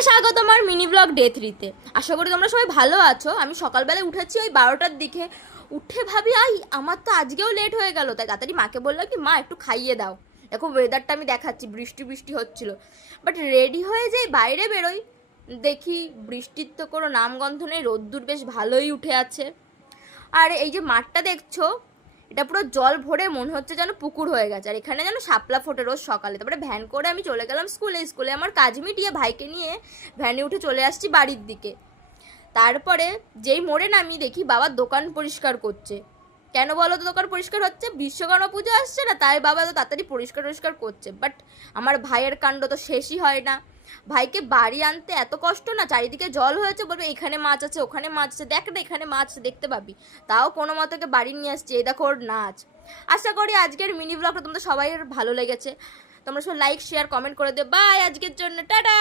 সবাইকে স্বাগত আমার মিনি ব্লগ ডে 3-তে। আশা করি তোমরা সবাই ভালো আছো। আমি সকালবেলায় উঠেছি ওই 12টার দিকে, উঠে ভাবি আমার তো আজকেও লেট হয়ে গেল, তাই তাড়াতাড়ি মাকে বললাম কি মা একটু খাইয়ে দাও। দেখো ওয়েদারটা আমি দেখাচ্ছি, বৃষ্টি বৃষ্টি হচ্ছিল, বাট রেডি হয়ে যাই বাইরে বেরোই, দেখি বৃষ্টির তো কোনো নামগন্ধ নেই, রোদ্দুর বেশ ভালোই উঠে আছে। আর এই যে মাঠটা দেখছো, এটা পুরো জল ভরে মনে হচ্ছে যেন পুকুর হয়ে গেছে। আর এখানে যেন শাপলা ফোটে রোজ সকালে। তারপরে ভ্যান করে আমি চলে গেলাম স্কুলে আমার কাজ মিটিয়ে ভাইকে নিয়ে ভ্যানে উঠে চলে আসছি বাড়ির দিকে। তারপরে যেই মোড়ে নামি দেখি বাবার দোকান পরিষ্কার করছে। কেন বলো তো দোকান পরিষ্কার হচ্ছে? বিশ্বকর্মা পুজো আসছে না, তাই বাবা তো তাড়াতাড়ি পরিষ্কার করছে। বাট আমার ভাইয়ের কাণ্ড তো শেষই হয় না। ভাইকে বাড়ি আনতে এত কষ্ট না, চারিদিকে জল হয়েছে, বলবে এখানে মাছ আছে ওখানে মাছ আছে, দেখ না এখানে মাছ দেখতে পাবি, তাও কোনো মতোকে বাড়ি নিয়ে আসছে। এই দেখো ওর নাচ। আশা করি আজকের মিনি ব্লগটা তোমাদের সবাই ভালো লেগেছে। তোমরা সব লাইক শেয়ার কমেন্ট করে দেবে। বাই, আজকের জন্য টাটা।